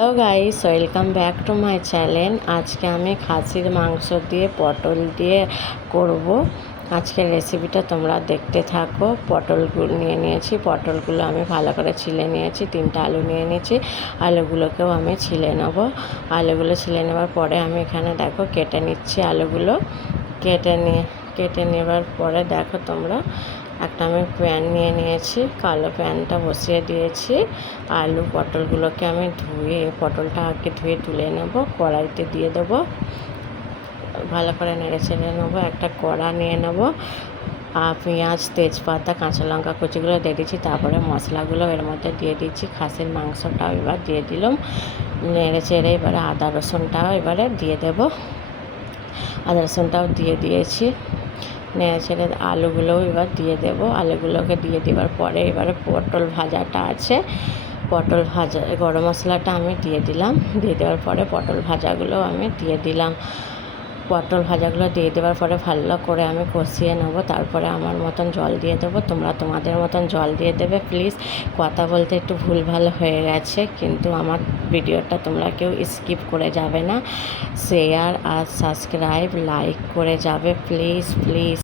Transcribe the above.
Hello guys, welcome back to my channel. আজকে আমি খাসির মাংস দিয়ে পটল দিয়ে করব। আজকের রেসিপিটা তোমরা দেখতে থাকো। পটলগুলো নিয়েছি, পটলগুলো আমি ভালো করে ছিলে নিয়েছি। 3টা আলু নিয়ে নিয়েছি, আলুগুলোকেও আমি ছিলে নেব। আলুগুলো ছিলে নেওয়ার পরে আমি এখানে দেখো কেটে নিচ্ছি আলুগুলো। কেটে নেওয়ার পরে দেখো তোমরা একটা আমি প্যান নিয়ে নিয়েছি, কালো প্যানটা বসিয়ে দিয়েছি। আলু পটলগুলোকে আমি পটলটা আগে ধুয়ে তুলে নেব, কড়াইতে দিয়ে দেবো, ভালো করে নেড়ে চেড়ে নেবো। একটা কড়া নিয়ে নেব, পেঁয়াজ, তেজপাতা, কাঁচা লঙ্কা কুচিগুলো দিয়ে দিচ্ছি। তারপরে মশলাগুলো এর মধ্যে দিয়ে দিচ্ছি। খাসির মাংসটাও এবার দিয়ে দিলাম, নেড়ে চেড়ে এবারে আদা রসুনটাও এবারে দিয়ে দেবো। আদা রসুনটাও দিয়ে দিয়েছি, নেড়ে ছেড়ে আলুগুলোও এবার দিয়ে দেবো। আলুগুলোকে দিয়ে দেওয়ার পরে এবারে পটল ভাজাটা আছে, পটল ভাজা গরম মশলাটা আমি দিয়ে দিলাম। দিয়ে দেওয়ার পরে পটল ভাজাগুলো আমি দিয়ে দিলাম। পটল ভাজাগুলো দিয়ে দেওয়ার পরে ভালো করে আমি কষিয়ে নেব। তারপরে আমার মতন জল দিয়ে দেবো, তোমরা তোমাদের মতন জল দিয়ে দেবে। প্লিজ, কথা বলতে একটু ভুলভাল হয়ে গেছে, কিন্তু আমার ভিডিওটা তোমরা কেউ স্কিপ করে যাবে না। শেয়ার আর সাবস্ক্রাইব, লাইক করে যাবে প্লিজ প্লিজ।